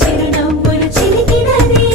చిరునవ్వులు చిలికినది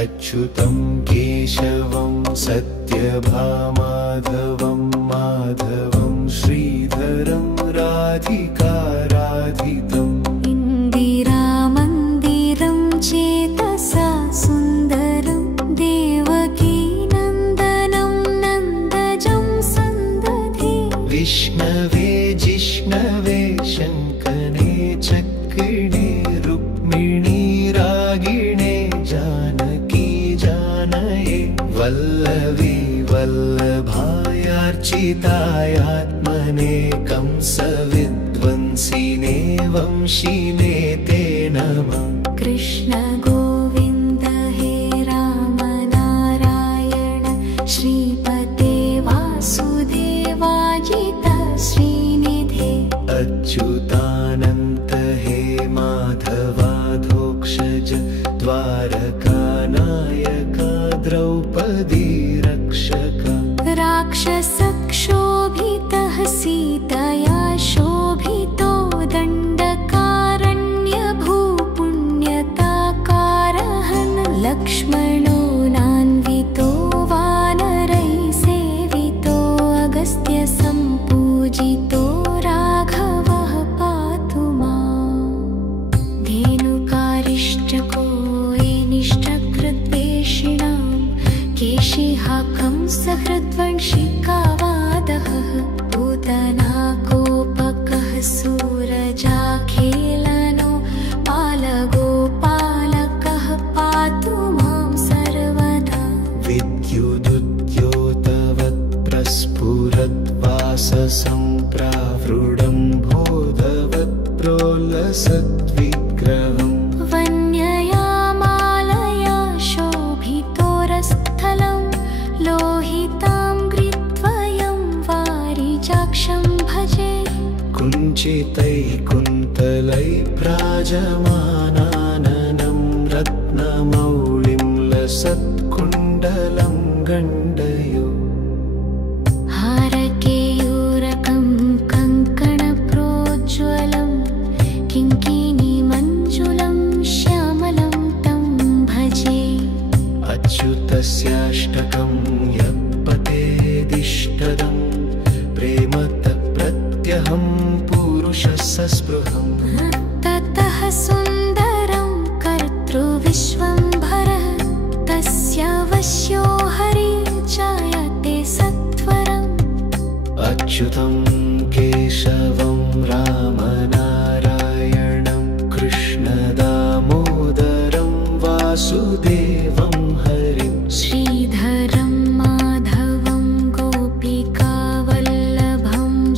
अच्युतं केशवं सत्यभामाधवं माधवं श्रीधरं राधिकाराधितम् इन्दिरामन्दिरं चेतसा सुन्दरं देवकी नन्दनं नन्दजं सन्दधे विष्णवे जिष्णवे शङ्कने चक्रिणे रुक्मिणी रागिणे जानकी जानये वल्लवी वल्लभायार्चितायात्मने कंसविध्वंसिने वंशिने ते नमः। कृष्ण गोविन्द हे राम नारायण श्रीपते वासुदेवाजित श्रीनिधे अच्युतानन्त हे माधवाधोक्षज द्वारकानायका द्रौपदी रक्षक राक्षसक्षोभितः सीतया शोभितो दण्डकारण्यभूपुण्यताकारहन् लक्ष्मणो नान्वितो वानरैः सेवितो अगस्त्य सम्पूजितो राघवः पातु माम्। धेनुकारिष्टको निष्ठकृद्वेषिणां केशिहाकं सहृद्वंशिकावादः पूतनाकोपकः सूरजाखेलनो बालगोपालकः पातु मां सर्वदा। विद्युदुद्योतवत् प्रस्फुरद्वाससम्प्रावृढं बोधवत् प्रोल्लसद्विग्रहम् वन्यया मालया शोभितोरस्थलं लोहितां गृहीत्वयं वारिजाक्षं भजे। कुञ्चितैः कुन्तलैः भ्राजमानाननं रत्नमौलिं लसत्कुण्डलं गण्डयो हारकेयूरकं कङ्कणप्रोज्ज्वलं किङ्किणीमञ्जुलं श्यामलं तं भजे। अच्युतस्याष्टकं यः पठेदिष्टदं प्रेमतः प्रत्यहं पुरुषः सस्पृहम् ततः सुन्दरं कर्तृविश्वम्भरः तस्य वश्यो हरिर्जायते सत्वरम्। अच्युतं केशवं रामनारायणं कृष्णदामोदरं वासुदेवं हरिं श्रीधरं माधवं गोपिकावल्लभं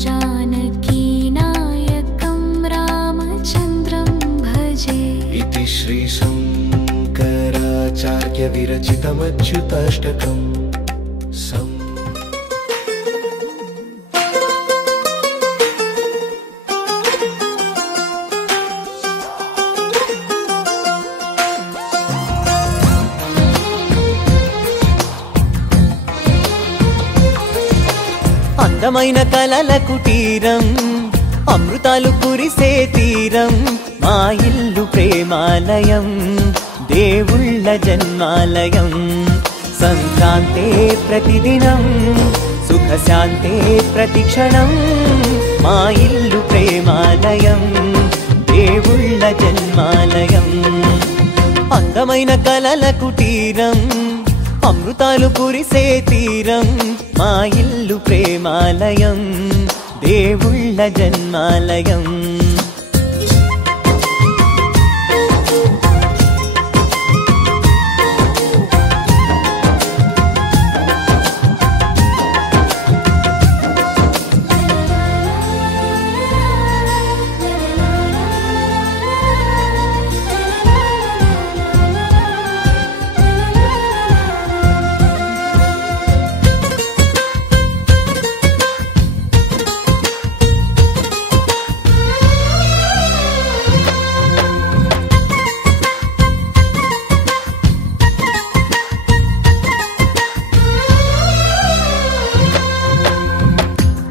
जानकीनायकं रामचन्द्रं भजे। इति श्रीशङ्कराचार्यविरचितमच्युताष्टकम्। అందమైన కలల కుటీరం అమృతాలు కురిసే తీరం మా ఇల్లు ప్రేమాలయం దేవుళ్ళ జన్మాలయం సంక్రాంతే ప్రతిదినం సుఖశాంతే ప్రతిక్షణం మా ఇల్లు ప్రేమాలయం దేవుళ్ళ జన్మాలయం అందమైన కలల కుటీరం అమృతాలు కురిసే తీరం మా ఇల్లు ప్రేమాలయం దేవుళ్ళ జన్మాలయం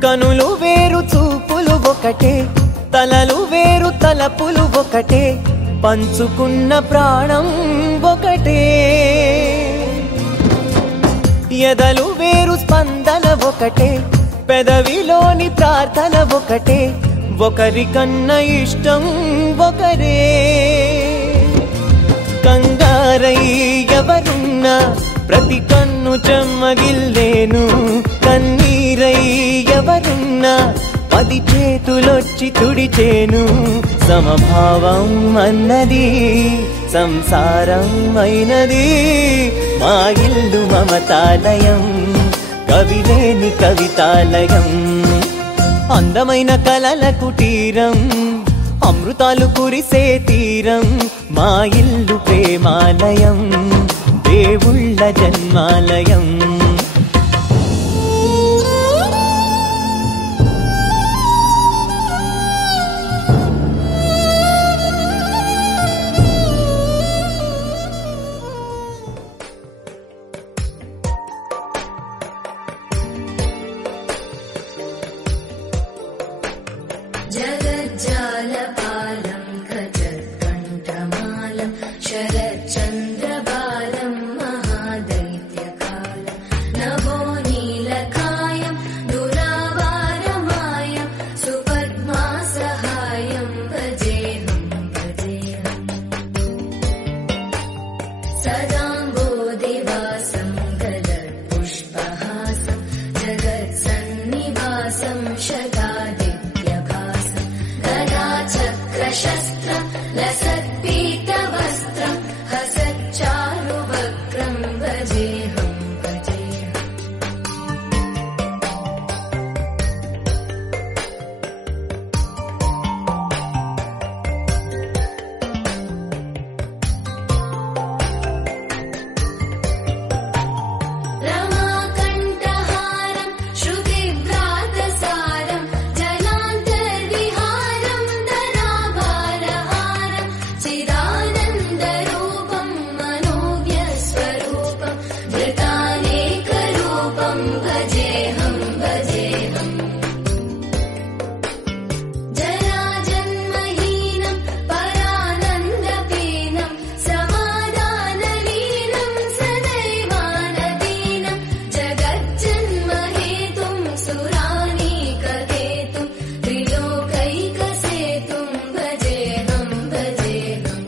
కనులు వేరు చూపులు ఒకటే తలలు వేరు తలపులు ఒకటే పంచుకున్న ప్రాణం ఒకటే, ఎదలు వేరు స్పందన ఒకటే, పెదవిలోని ప్రార్థన ఒకటే, ఒకరికన్నా ఇష్టం ఒకరే. కంగారై ఎవరున్నా ప్రతి కన్ను చెమ్మగిల్లేను, కన్నీరై ఎవరున్నా 10 చేతులొచ్చి తుడిచేను. సమభావం అన్నది సంసారం అయినది, మా ఇల్లు మమతాలయం, కవిలేని కవితాలయం. అందమైన కలల కుటీరం, అమృతాలు కురిసే తీరం, మా ఇల్లు ప్రేమాలయం, దేవుళ్ళ జన్మాలయం. जगज्जालपालं खचत्कण्ठमालं शरच्चन्द्रबालं महादैत्यकालं नभो नीलकायं दुरावारमायं सुपद्मासहायं भजेऽहं भजेऽहम् सदाम्बोधिवासं गदत्पुष्पहासं जगत्सन्निवासं शतादित्यभासं गदाचक्रशस्त्रं लसत्पीतवस्त्रं हसच्चारुवक्त्रं भजेऽहं भजेऽहम् रमाकण्ठहारं श्रुतिभ्रातसारं जलान्तर्विहारं धराभारहारं चिदानन्दरूपं मनोज्ञस्वरूपं धृतानेकरूपं भजेऽहं भजेऽहम् जराजन्महीनं परानन्दपीनं समाधानलीनं सदैवानदीनं जगज्जन्महेतुं सुरानीकहेतुं त्रिलोकैकसेतुं भजेऽहं भजेऽहम्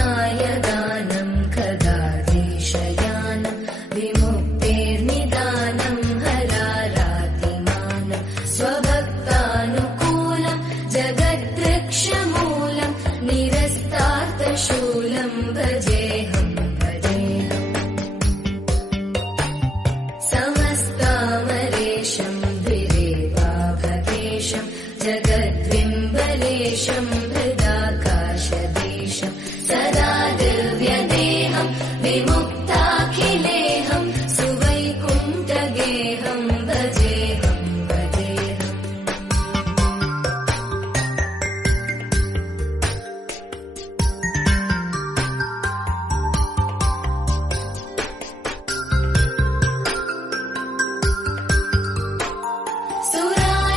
कृताम्नायदानं खगाधीशयानं विमुक्तेर्निदानं हरारातिमानं स्वभक्तानुकूलं जगद्वृक्षमूलं निरस्तार्थशूलं भजेऽहं भजेऽहम् समस्तामरेशं द्विरेवाभकेशं जगद्विम्बलेशं हृदाकाशदेशं सदा दिव्यदेहं विमुक्ताखिलेहं सुवैकुण्ठगेहं भजेऽहं भजेऽहम्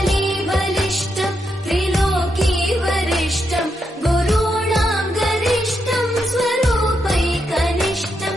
सुरालीबलिष्ठं त्रिलोकीवरिष्ठं गुरूणां गरिष्ठं स्वरूपैकनिष्ठं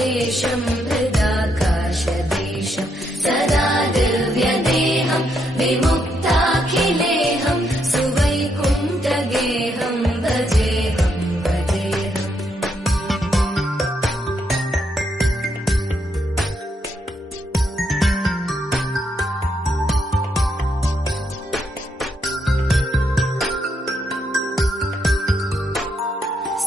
सुवेशं हृदाकाशदेशं सदा दिव्यदेहं विमुक्ताखिलेहं सुवैकुण्ठगेहं भजेहं भजेहम्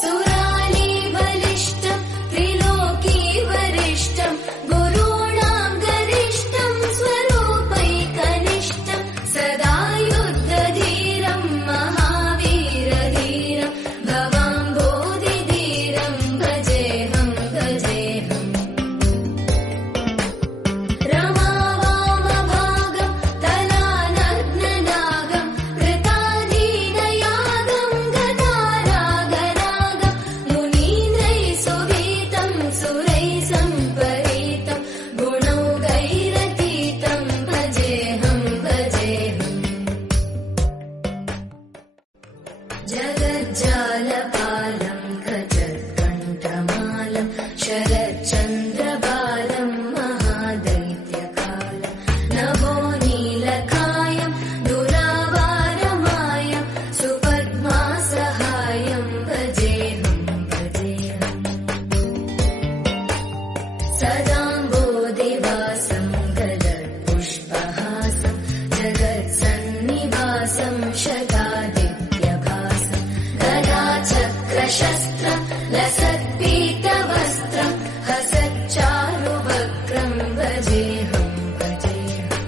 सुराली बलिष्ठं त्रिलोकी वरिष्ठं गुरूणां गरिष्ठं स्वरूपैकनिष्ठं सदा युद्धधीरं महावीरधीरं भवाम्बोधिधीरं भजेहं भजेहम् रमावामभागं तलानग्ननागं कृताधीनयागं गतारागरागं मुनीन्द्रैः सुवीतं सुरैः सम्परीतं गुणौघैरतीतं भजेहं भजेहम् जगज्जालपालं खचत्कण्ठमालं शरच्चन्द्रबालं महादैत्यकालं नभोनीलकायं दुरावारमायं सुपद्मासहायं भजेहं भजेहम् सदाम्बोधिवासं गदत्पुष्पहासं जगत्सन्निवासं शतादित्यभासं गदाचक्रशस्त्रं लसत्पीतवस्त्रं हसच्चारुवक्त्रं भजेहं भजेहम्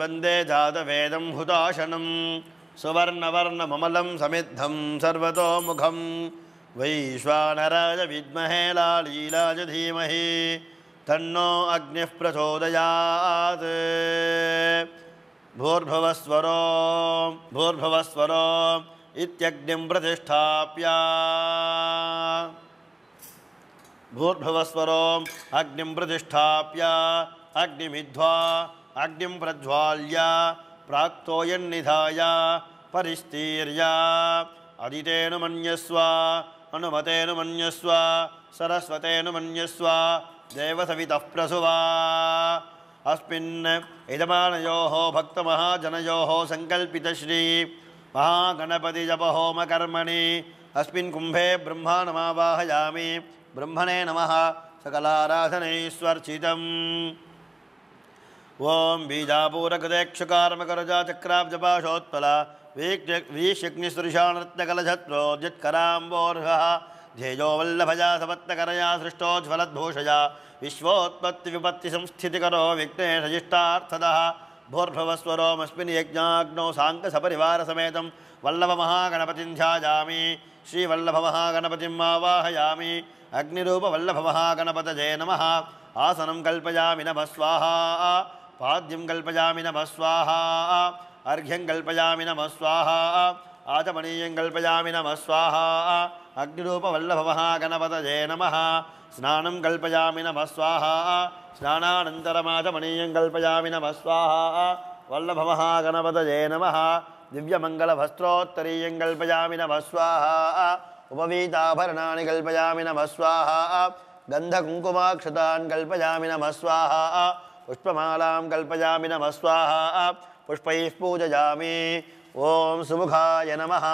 वन्दे जातवेदं हुताशनं सुवर्णवर्णममलं समिद्धं सर्वतोमुखं वैश्वानराय विद्महे लालीलाय धीमहि तन्नो अग्निः प्रचोदयात् भूर्भुवस्वरो इत्यग्निं प्रतिष्ठाप्य भूर्भुवस्वरो अग्निं प्रतिष्ठाप्य अग्निमिध्वा अग्निं प्रज्वाल्य प्राक्तोयन्निधाय परिस्तीर्य अदितेन मन्यस्व अनुमतेन मन्यस्व सरस्वतेन मन्यस्व देवसवितः प्रसुवा अस्मिन् यजमानयोः भक्तमहाजनयोः सङ्कल्पितश्री महागणपतिजपहोमकर्मणि अस्मिन् कुम्भे ब्रह्माणमावाहयामि ब्रह्मणे नमः सकलाराधनैश्वर्चितम् ओं बीजापूरकृतेक्षुकारमकरजाचक्राब्जपाशोत्पला वीक्षग्निसृशानृत्यकलशत्रोद्युत्कराम्बोर्हः ध्येयो वल्लभजा सपत्तकरया सृष्टोज्ज्वलद्भूषया विश्वोत्पत्तिविपत्तिसंस्थितिकरो विघ्नेशजिष्टार्थदः भूर्भुवस्वरोमस्मिन् यज्ञाग्नौ साङ्कसपरिवारसमेतं वल्लभमहागणपतिं ध्यायामि श्रीवल्लभमहागणपतिम् आवाहयामि अग्निरूपवल्लभमहागणपतये नमः आसनं कल्पयामि नमः स्वाहा पाद्यं कल्पयामि नमः स्वाहा अर्घ्यं कल्पयामि नमः स्वाहा आचमनीयं कल्पयामि नमः स्वाहा अग्निरूपवल्लभमहागणपतये नमः स्नानं कल्पयामि नमः स्वाहा स्नानानन्तरमाचमनीयं कल्पयामि नमः स्वाहा वल्लभमहागणपतये नमः दिव्यमङ्गलवस्त्रोत्तरीयं कल्पयामि नमः स्वाहा उपवीताभरणानि कल्पयामि नमः स्वाहा गन्धकुङ्कुमाक्षतान् कल्पयामि नमः स्वाहा पुष्पमालां कल्पयामि नमः स्वाहा पुष्पैः पूजयामि ॐ सुमुखाय नमः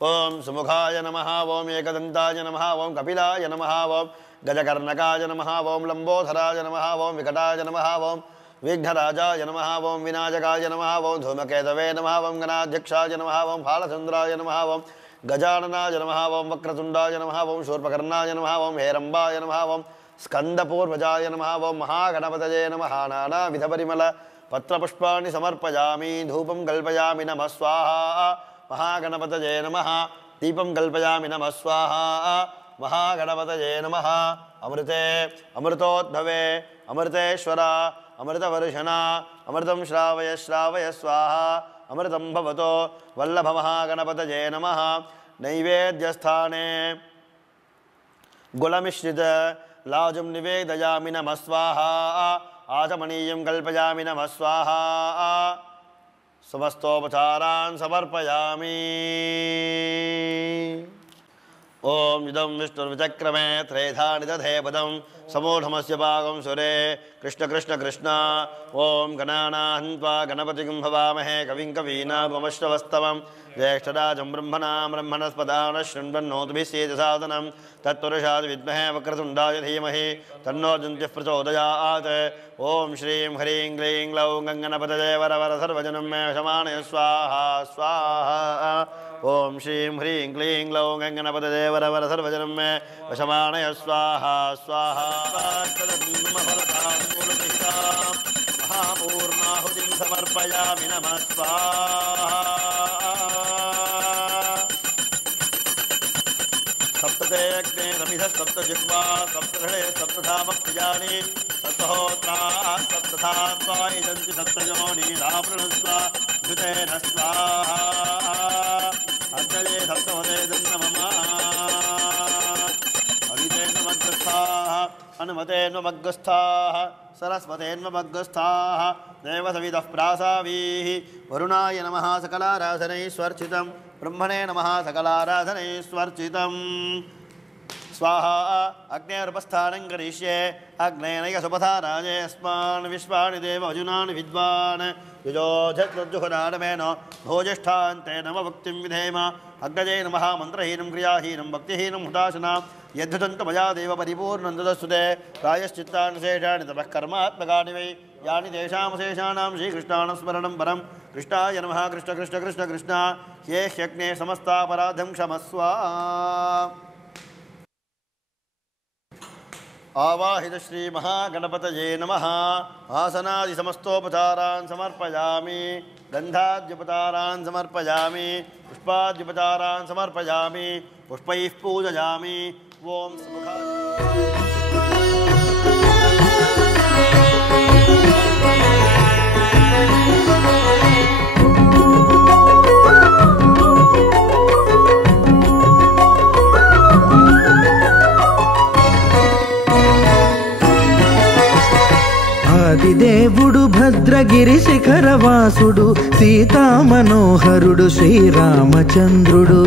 ॐ सुमुखाय नमः ॐ एकदन्ताय नमः ॐ कपिलाय नमः ॐ गजकर्णकाय नमः ॐ लम्बोधराय नमः ॐ विकटाय नमः ॐ विघ्नराजाय नमः ॐ विनायकाय नमः ॐ धूमकेतवे नमः ॐ गणाध्यक्षाय नमः ॐ फालचन्द्राय नमः ॐ गजाननाय नमः ॐ वक्रतुण्डाय नमः ॐ शूर्पकर्णाय नमः ॐ हेरम्बाय नमः ॐ स्कन्दपूर्वजाय नमः ॐ महागणपतये नमः नानाविधपरिमल पत्रपुष्पाणि समर्पयामि धूपं कल्पयामि नमः स्वाहा महागणपतये नमः दीपं कल्पयामि नमः स्वाहा महागणपतये नमः अमृते अमृतोद्भवे अमृतेश्वर अमृतवर्षणा अमृतं श्रावय श्रावय स्वाहा अमृतं भवतो वल्लभमहागणपतये नमः नैवेद्यस्थाने गुलमिश्रित लाजुं निवेदयामि नमः स्वाहा आचमनीयं कल्पयामि नमः स्वाहा समस्तोपचारान् समर्पयामि ओम इदं विष्णुर्विचक्रमे त्रेधा निदधे पदं समूढमस्य पागं सुरे कृष्ण कृष्ण कृष्ण ओम गणानाहन्त्वा गणपतिं भवामहे कविं कवीनामुपमश्रवस्तमं ज्येष्ठराजं ब्रह्मणस्पदान शृण्वन्नोतिभिस्येदसादनं तत्पुरुषाय विद्महे वक्रतुण्डाय धीमहि तन्नो दन्तिः प्रचोदयात् ओम श्रीं ह्रीं क्लीं ग्लौं गङ्गणपतये वरवर सर्वजनं मे शमानय स्वाहा स्वाहा ओम श्रीं ह्रीं क्लीं ग्लौं गङ्गणपतये वरवर सर्वजनं मे वशमानय स्वाहा स्वाहा महापूर्णाहुतिं समर्पयामि नमः स्वाहा सप्तते अग्ने समिधः सप्तजिह्वा सप्तहृदये सप्तधामप्रियाणि सप्तहोत्रा सप्तथा त्वा इदन्ति सप्तयोनीरावृणस्व धृतेन स्वाहा अग्नये सप्तवदे दन्नमः अदितेन्वमग्रस्थाः अनुमतेन्वमग्रस्थाः सरस्वतेन्वमग्रस्थाः देवसवितः प्रासावीः वरुणाय नमः सकलाराधनैश्वर्चितं ब्रह्मणे नमः सकलाराधनैश्वर्चितम् स्वाहा अग्नेर्पस्थानं करिष्ये अग्नेनैक सुपथाराजे अस्मान् विश्वानि देव अजुनानि विद्वान् युजोजत्रुजुहुनाडमेन भोजिष्ठान्ते नम भक्तिं विधेम अग्नजे नमः मन्त्रहीनं क्रियाहीनं भक्तिहीनं हुताशनां यद्धुतन्त मया देव परिपूर्णं ददस्तुते प्रायश्चित्तानि शेषाणि तपः कर्मात्मकानि वै यानि तेषामशेषाणां श्रीकृष्णानं स्मरणं परं कृष्णाय नमः कृष्ण कृष्ण कृष्ण कृष्ण ये ह्यग्ने समस्तापराधं क्षमस्व आवाहित श्री महागणपतये नमः। आसनादि समस्तोपचारान् समर्पयामि। गन्धाद्युपचारान् समर्पयामि। पुष्पाद्युपचारान् समर्पयामि। पुष्पैः पूजयामि। ओम ఆదిదేవుడు భద్రగిరి శిఖరవాసుడు సీతామనోహరుడు శ్రీరామచంద్రుడు.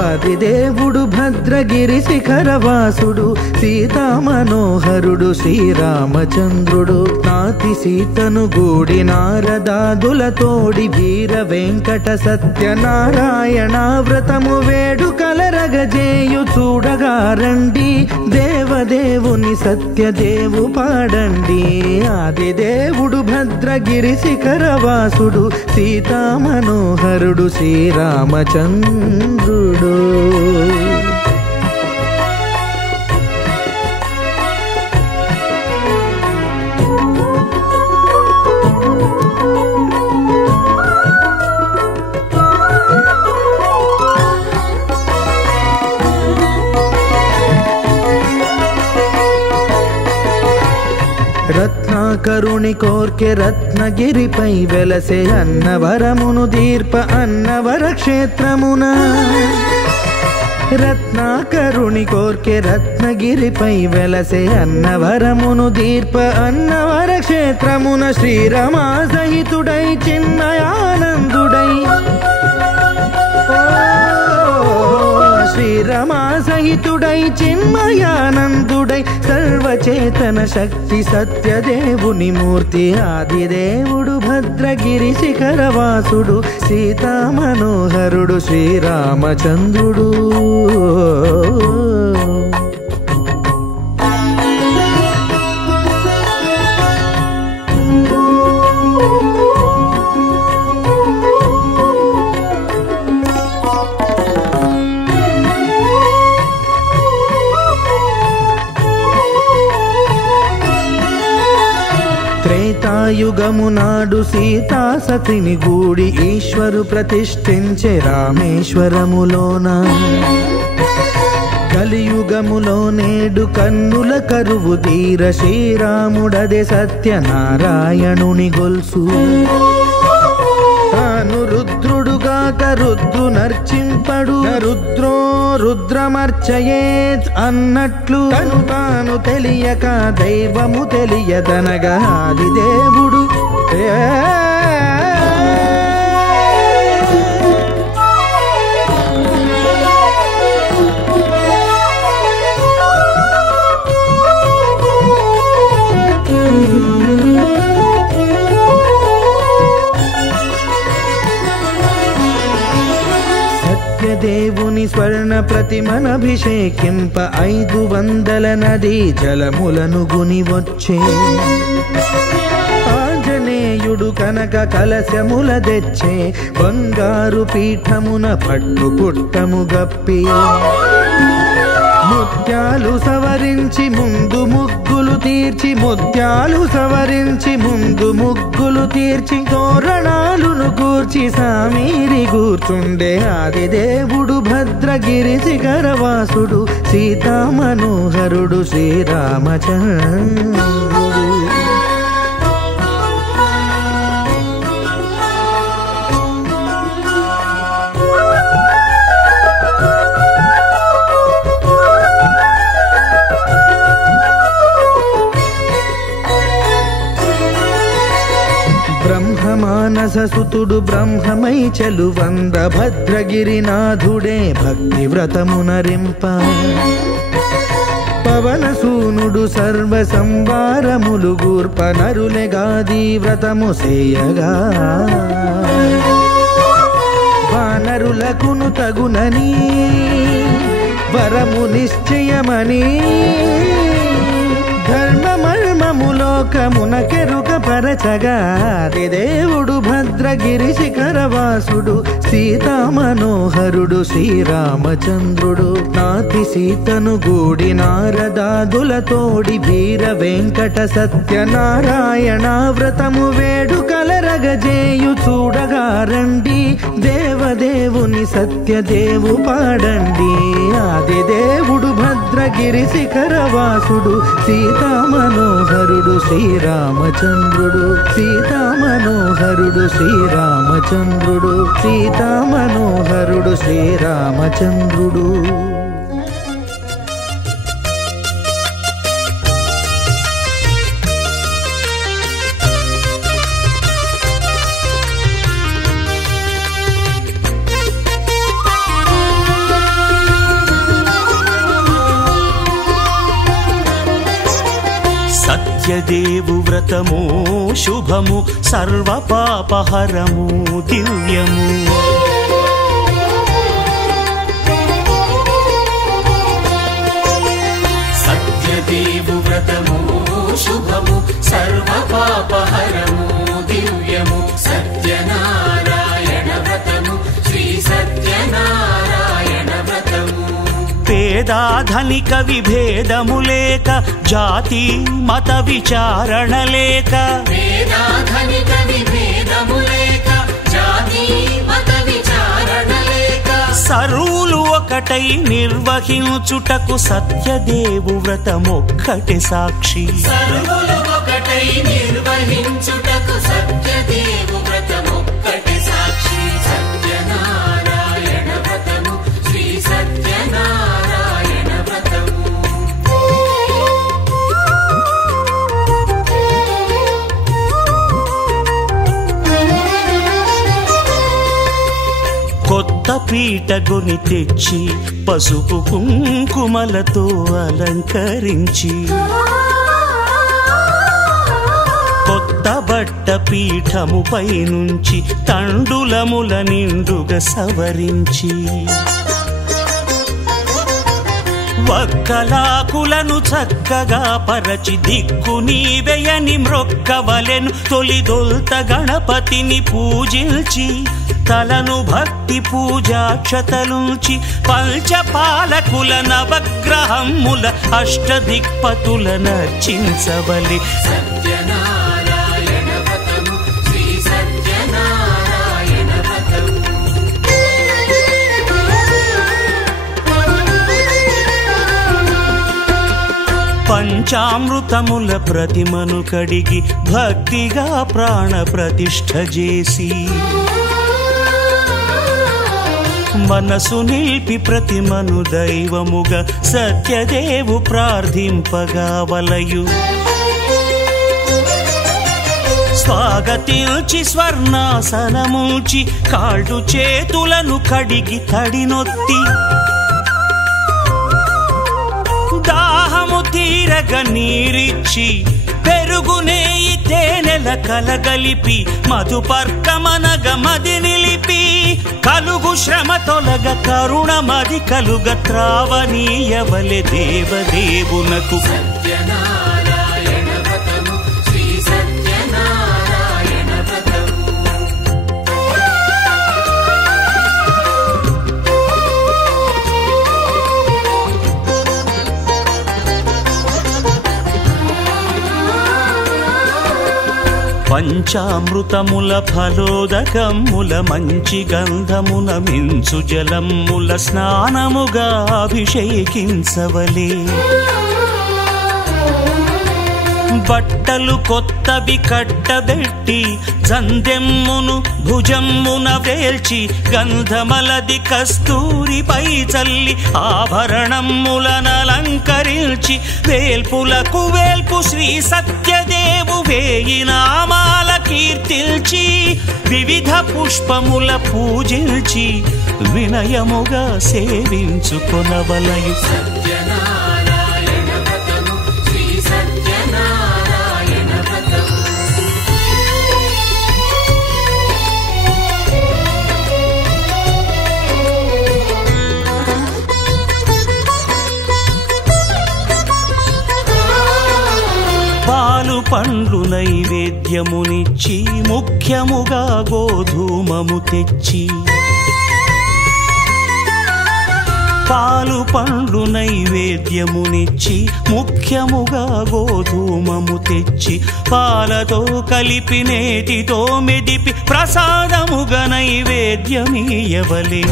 ఆదిదేవుడు భద్రగిరి శిఖరవాసుడు సీతామనోహరుడు శ్రీరామచంద్రుడు. నాతి సీతను గూడి నారదాదులతోడి వీర వెంకట సత్యనారాయణ వ్రతము వేడుకలరగజేయు చూడగా రండి. దేవదేవుని సత్యదేవు పాడండి. ఆదిదేవుడు భద్రగిరి శిఖరవాసుడు సీతామనోహరుడు శ్రీరామచంద్రుడు. రత్నాకరుని కోర్కె రత్నగిరిపై వెలసే అన్నవరమును దీర్ప అన్నవర క్షేత్రమున. రత్నాకరుని కోర్కె రత్నగిరిపై వెలసే అన్నవరమును దీర్ప అన్నవర క్షేత్రమున. శ్రీరమా సహితుడై చిన్మయానందుడై శ్రీరమా సహితుడై చిన్మయానందుడై సర్వచేతన శక్తి సత్యదేవుని మూర్తి. ఆదిదేవుడు భద్రగిరి శిఖరవాసుడు సీతామనోహరుడు శ్రీరామచంద్రుడు. త్రేతాయుగము నాడు సీతా సతిని గూడి ఈశ్వరు ప్రతిష్ఠించే రామేశ్వరములోన. కలియుగములో నేడు కన్నుల కరువు తీర శ్రీరాముడదే సత్యనారాయణుని గొల్సు. తాను రుద్రుడుగాక రుద్రు నర్చింపడు రుద్రో రుద్రమర్చయేత్ అన్నట్లు తను తాను తెలియక దైవము తెలియదనగా ఆదిదేవుడు దేవుని స్వర్ణ ప్రతిమనభిషేకింప 500 నదీ జలములను గుని వచ్చే. ఆంజనేయుడు కనక కలశముల తెచ్చే బంగారు పీఠమున పట్టు పుట్టము గప్పి. ముత్యాలు సవరించి ముందు ముగ్గులు తీర్చి ముత్యాలు సవరించి ముందు ముగ్గులు తీర్చి తోరణాలును కూర్చి సామీరి కూర్చుండే. ఆదిదేవుడు భద్రగిరి శిఖరవాసుడు సీతామనోహరుడు శ్రీరామచంద్రుడు. బ్రహ్మమానససుతుడు బ్రహ్మమై చెలువంద భద్రగిరినాథుడే భక్తి వ్రతమునరింప. పవనసూనుడు సర్వ సంవారములు గూర్ప నరులెగాది వ్రతము సేయగా. వానరులకును తగునని వరము నిశ్చయమని ధర్మమర్మములోకమున కెరుక పరచగా దేవుడు భద్రగిరి శిఖరవాసుడు సీతా మనోహరుడు శ్రీరామచంద్రుడు నాతి సీతను గూడి నారదాదులతోడి వీర వెంకట సత్యనారాయణ వ్రతము వేడుకలరగజేయు చూడగా రండి దేవదేవుని సత్యదేవు పాడండి ఆది దేవుడు భద్రగిరి శిఖరవాసుడు సీతా మనోహరుడు శ్రీరామచంద్రుడు సీతా మనోహరుడు శ్రీరామచంద్రుడు సీతా మనోహరుడు శ్రీరామచంద్రుడు సత్యదేవు వ్రతము శుభము సర్వపాపహరము దివ్యము సత్యదేవు వ్రతము శుభము సర్వపాపహరము దివ్యము సత్యనారాయణ వ్రతము శ్రీ సత్యనారాయణ వ్రతము పేదాధనిక విభేదము లేక జాతి మత విచారణ లేక వేదాధనిక విభేదము లేక జాతి మత విచారణ లేక సర్వులు ఒకటై నిర్వహించుటకు సత్యదేవు వ్రతమొక్కటి సాక్షి సర్వులు ఒకటై నిర్వహించుటకు సత్యదేవు వ్రతమొక్కటి సాక్షి సత్యనారాయణ వ్రతము శ్రీ సత్యనారాయణ వ్రతము కొత్త పీటగుని తెచ్చి పసుపు కుంకుమలతో అలంకరించి కొత్త బట్ట పీఠముపై నుంచి తండులముల నిండుగా సవరించి వక్కలాకులను చక్కగా పరచి దిక్కు నీవెయని మ్రొక్కవలెను తొలిదొల్త గణపతిని పూజించి తలను భక్తి పూజాక్షతలుంచి పంచపాలకుల నవగ్రహముల అష్టదిక్పతుల నర్చించవలి సత్యనారాయణ వ్రతము శ్రీ సత్యనారాయణ వ్రతము పంచామృతముల ప్రతిమను కడిగి భక్తిగా ప్రాణ ప్రతిష్ఠ చేసి మనసు నిలిపి ప్రతిమను దైవముగా సత్యదేవు ప్రార్థింపగా వలయు స్వాగతించి స్వర్ణాసనముంచి కాళ్ళు చేతులను కడిగి తడినొత్తి దాహము తీరగ నీరిచ్చి పెరుగు నేయి తేనెల కలగలిపి మధుపర్కమనగ మది నిలిపి కలుగు శ్రమ తొలగ కరుణ మది కలుగ త్రావనీయవలె దేవదేవునకు సత్యనారాయణ వ్రతము శ్రీ సత్యనారాయణ వ్రతము పంచామృతముల ఫలోదకముల మంచి గంధమున మించు జలముల స్నానముగా అభిషేకించవలే బట్టలు కొత్తవి కట్టబెట్టి జందెమ్మును భుజమ్మున వేల్చి గంధమలది కస్తూరిపై చల్లి ఆభరణములనలంకరించి వేల్పులకు వేల్పు శ్రీ సత్యదేవు వేయి నామాల కీర్తిల్చి వివిధ పుష్పముల పూజించి వినయముగా సేవించుకొనవలయు సత్యనారాయణ వ్రతము శ్రీ సత్యనారాయణ వ్రతము పాలు పండ్లు నైవేద్యమునిచ్చి ముఖ్యముగా గోధూమము తెచ్చి పాలు పండ్లు నైవేద్యమునిచ్చి ముఖ్యముగా గోధూమము తెచ్చి పాలతో కలిపి నేతితో మెదిపి ప్రసాదముగా నైవేద్యమీయవలే.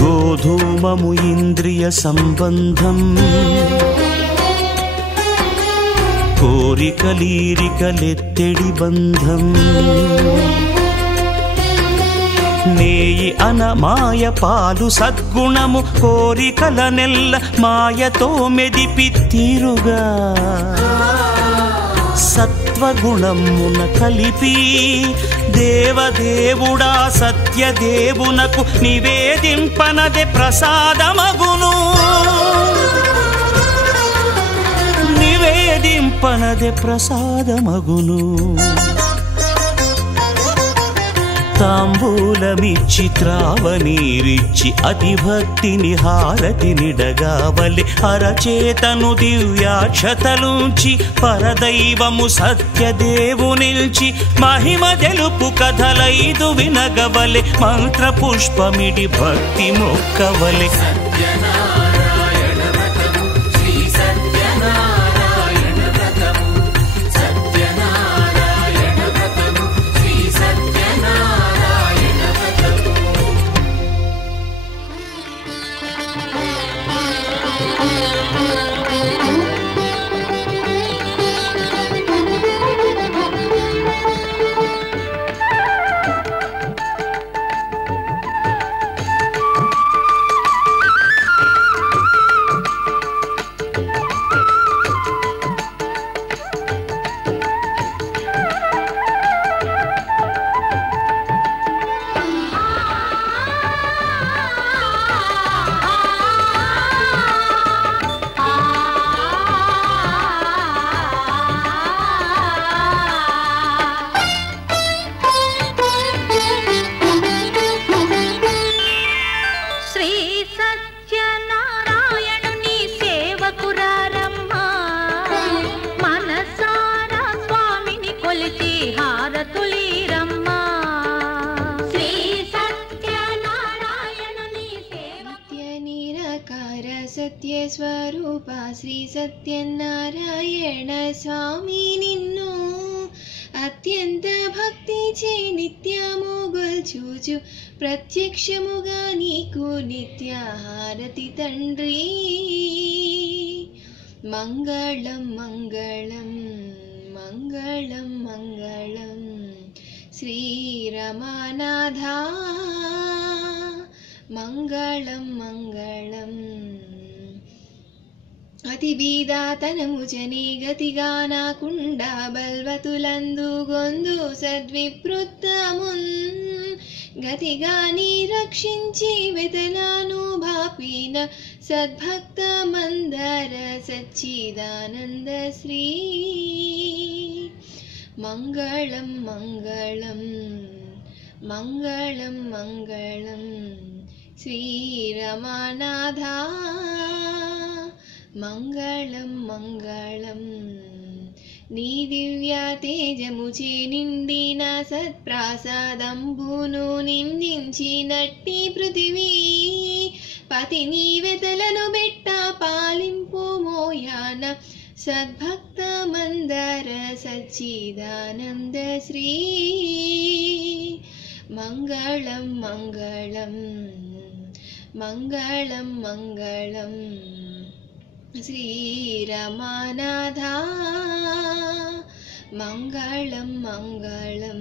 గోధూమము ఇంద్రియ సంబంధం కోరికలీరికలెత్తెడి బంధం. నేయి అన మాయ పాలు సద్గుణము కోరికల నెల్ల మాయతో మెదిపి తీరుగా సత్వగుణమున కలిపి దేవదేవుడా సత్యదేవునకు నివేదింపనదే ప్రసాదమగును. నివేదింపనదే ప్రసాదమగును. తాంబూలమిచ్చి త్రావనీరిచ్చి అతిభక్తిని హారతినిడగావలె. అరచేతను దివ్యాక్షతలుంచి పరదైవము సత్యదేవునిల్చి మహిమ తెలుపు కథలైదు వినగవలె. మంత్ర పుష్పమిడి భక్తి మొక్కవలె. సత్యనారాయణ వ్రతము శ్రీ సత్యనారాయణ వ్రతము సత్యనారాయణ వ్రతము శ్రీ సత్యనారాయణ వ్రతము. శ్రీ సత్యనారాయణుని సేవకురారమ్మా మనసారా స్వామిని కొలిచి హారతులీరమ్మా. శ్రీ సత్యనారాయణుని నిత్య నిరాకార సత్య స్వరూప శ్రీ సత్యనారాయణ స్వామి నిన్ను అత్యంత భక్తి చే నిత్యము గొల్చూచు ప్రత్యక్షముగా నీకు నిత్య హారతి తండ్రి. మంగళం మంగళం మంగళం మంగళం శ్రీరమనాథ మంగళం మంగళం. అతి బీదాతనము జనే గతిగా నాకుండా బల్వతులందు గొందు సద్విప్రుత్తమున్ గతిగా నీ రక్షించి వెతలాను భాపిన సద్భక్త మందర సచ్చిదానంద శ్రీ. మంగళం మంగళం మంగళం మంగళం శ్రీరమనాథ మంగళం మంగళం. నీ దివ్య తేజముచే నిండిన సత్ప్రాసాదంబును నిందించినట్టి పృథివీ పతి నీ వెతలను బెట్ట పాలింపు మోయాన సద్భక్త మందర సచ్చిదానంద శ్రీ. మంగళం మంగళం మంగళం మంగళం శ్రీరమనాథ మంగళం మంగళం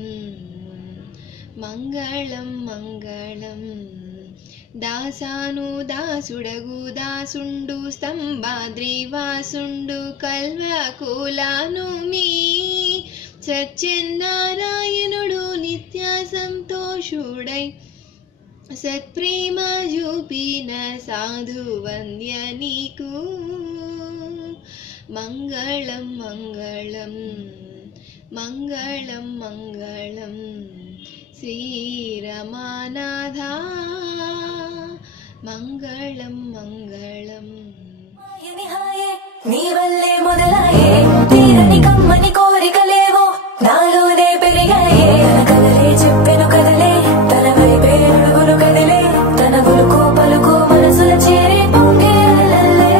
మంగళం మంగళం. దాసాను దాసుడగు దాసుండు స్తంభాద్రివాసుండు కల్వకూలాను మీ సత్యనారాయణుడు నిత్య సంతోషుడై సత్ప్రేమ చూపిన సాధు వంద్య నీకు. మంగళం మంగళం మంగళం మంగళం శ్రీరమనాథ మంగళం మంగళం. తీరని కమ్మని కోరికలేవో నాలోనే పెరిగాయే కదలే చెప్పెను కదలే తన వైపే అడుగులు కదిలే తన గులుకు పలుకు మనసుల చేరి పొంగేలల్లే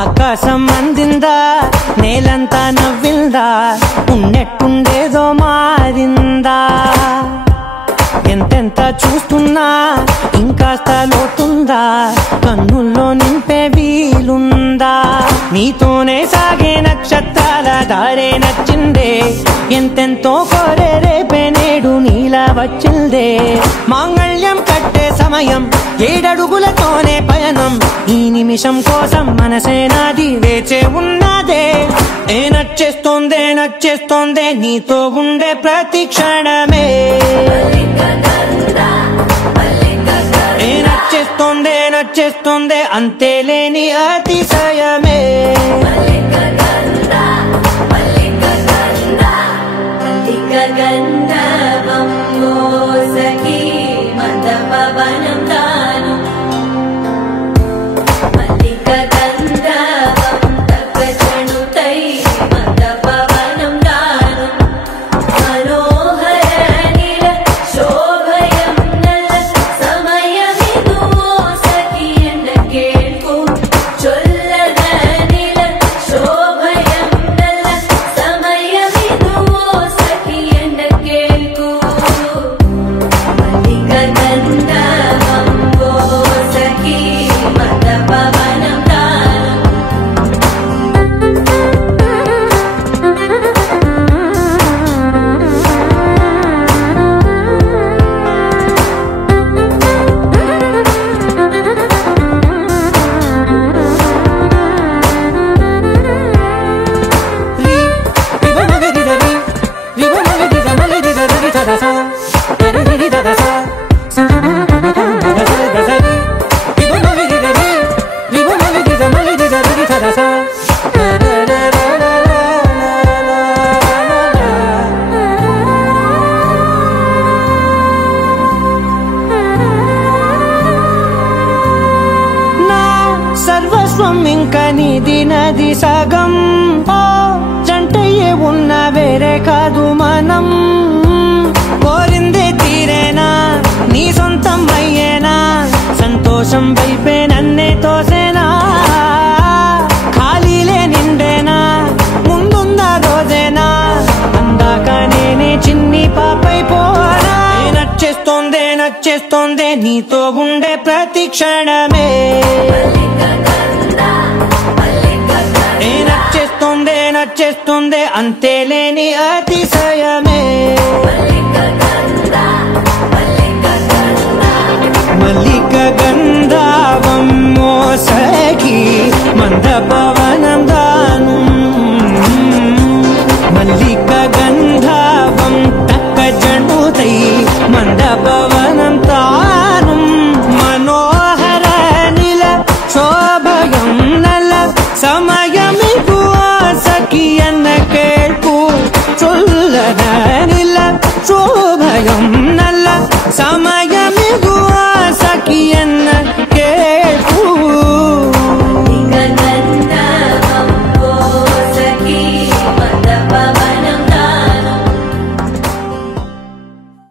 ఆకాశం అందిందా నేలంతా నవ్విందా ఉన్నట్టుండేదో మారిందా ఎంతెంత చూస్తున్నా ఇంకాస్త లోతుందా కన్నుల్లో నింపే వీలుందా నీతోనే సాగే నక్షత్రాల దారే నచ్చిందే ఎంతెంతో కోరే రేపే నేడు నీలా వచ్చిందే మాంగళ్యం కట్టే సమయం 7 అడుగులతోనే పయనం ఈ నిమిషం కోసం మనసే నాది వేచే ఉన్నదే నచ్చేస్తోందే నీతో ఉండే ప్రతి క్షణమే నచ్చేస్తోందే అంతేలేని అతిశయమే సఖీ మద పవనం తాను మల్లిక గంధవం తగ్గచణుతై మద పవనం తాను మనోహర నీల శోభయం నల్ల సమయమిదు సఖీ ఎన్న కేಳ್ಕು చొల్లద నీల శోభయం నల్ల సమయమిదు సఖీ ఎన్న కేಳ್కు మల్లిక గంధవం సఖీ మద పవనం తాను సర్వస్వం ఇంకా నీది నది సగం ఓ జంటయ్యే ఉన్న వేరే కాదు మనం కోరిందే తీరేనా నీ సొంతం అయ్యేనా సంతోషం వైపే నన్నే తోసేనా ఖాళీలే నిండేనా ముందుందా రోజేనా అందాక నేనే చిన్ని పాపై పోనా నచ్చేస్తోందే నీతో ఉండే ప్రతి క్షణమే నచ్చేస్తోందే అంతేలేని అతిశయమే మల్లిక గంధ